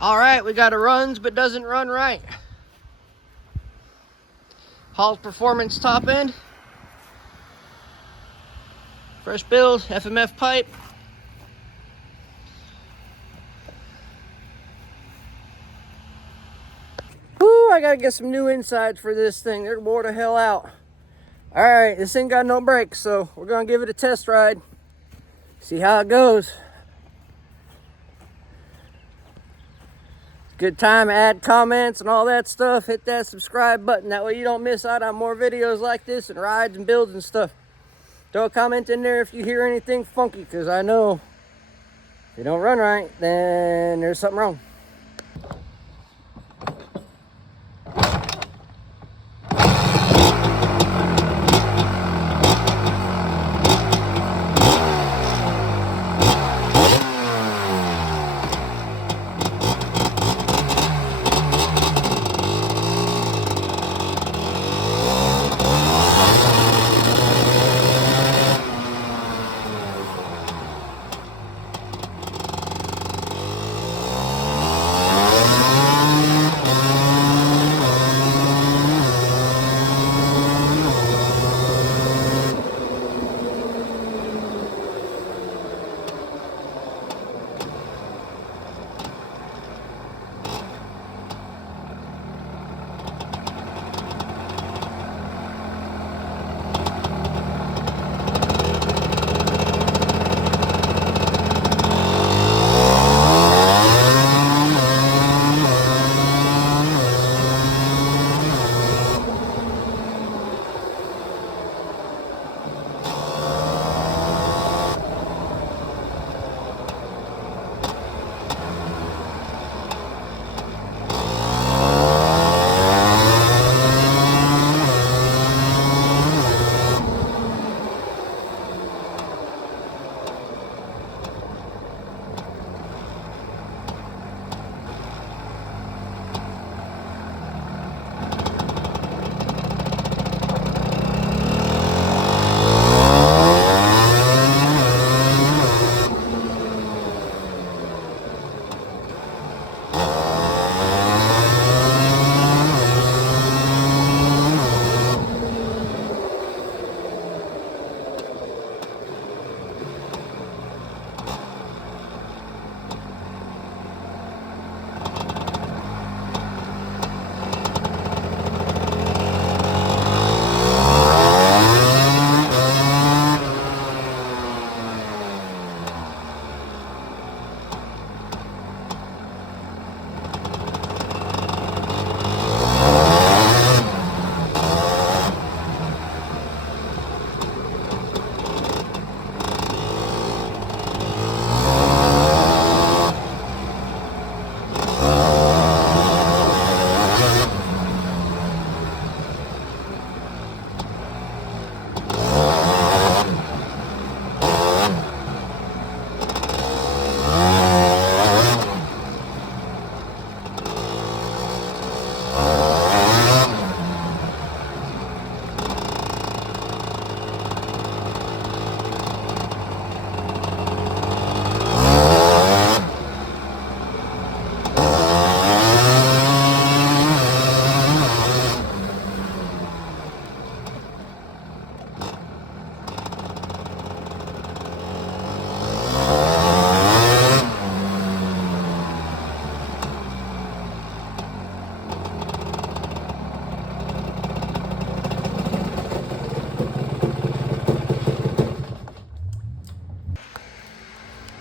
All right, we got a runs but doesn't run right. Hall's Performance top end. Fresh build, FMF pipe. Whoo, I gotta get some new insides for this thing. They're wore the hell out. All right, this ain't got no brakes, so we're gonna give it a test ride. See how it goes. Good time to add comments and all that stuff. Hit that subscribe button. That way you don't miss out on more videos like this and rides and builds and stuff. Throw a comment in there if you hear anything funky, because I know if they don't run right, then there's something wrong.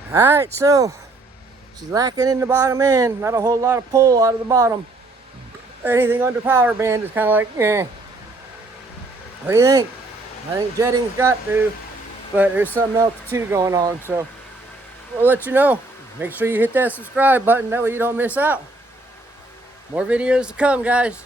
All right, so she's lacking in the bottom end. Not a whole lot of pull out of the bottom. Anything under power band is kind of like, eh. What do you think? I think jetting's got to, but there's something else too going on. So we'll let you know. Make sure you hit that subscribe button. That way you don't miss out. More videos to come, guys.